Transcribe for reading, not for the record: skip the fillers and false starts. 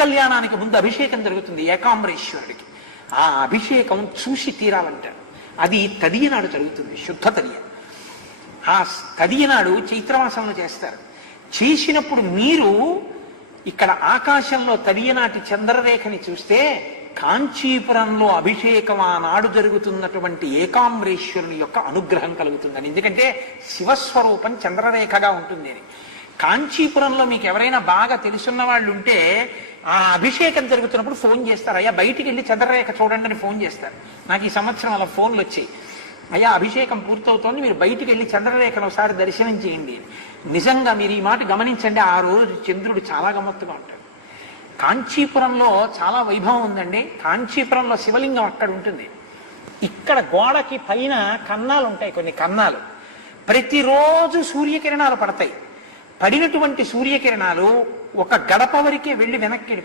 కళ్యాణానికి ముందు అభిషేకం జరుగుతుంది ఏకాంబరేశ్వరుడికి. ఆ అభిషేకం చూసి తీరాలంటారు. అది తదియ నాడు జరుగుతుంది, శుద్ధ తదియ. ఆ తదియ నాడు చైత్రమాసంలో చేస్తారు. చేసినప్పుడు మీరు ఇక్కడ ఆకాశంలో తదియ నాటి చంద్రరేఖని చూస్తే కాంచీపురంలో అభిషేకం ఆనాడు జరుగుతున్నటువంటి ఏకాంబరేశ్వరుని యొక్క అనుగ్రహం కలుగుతుందని. ఎందుకంటే శివస్వరూపం చంద్రరేఖగా ఉంటుంది అని. కాంచీపురంలో మీకు ఎవరైనా బాగా తెలుసున్న వాళ్ళు ఉంటే ఆ అభిషేకం జరుగుతున్నప్పుడు ఫోన్ చేస్తారు, అయ్యా బయటికి వెళ్ళి చంద్రరేఖ చూడండి అని ఫోన్ చేస్తారు. నాకు ఈ సంవత్సరం అలా ఫోన్లు వచ్చాయి, అయ్యా అభిషేకం పూర్తవుతోంది, మీరు బయటికి వెళ్ళి చంద్రరేఖను ఒకసారి దర్శనం చేయండి. నిజంగా మీరు ఈ మాట గమనించండి, ఆ రోజు చంద్రుడు చాలా గమ్మత్తుగా ఉంటాడు. కాంచీపురంలో చాలా వైభవం ఉందండి. కాంచీపురంలో శివలింగం అక్కడ ఉంటుంది. ఇక్కడ గోడకి పైన కన్నాలు ఉంటాయి, కొన్ని కన్నాలు. ప్రతిరోజు సూర్యకిరణాలు పడతాయి. పడినటువంటి సూర్యకిరణాలు ఒక గడప వరకే వెళ్ళి వెనక్కి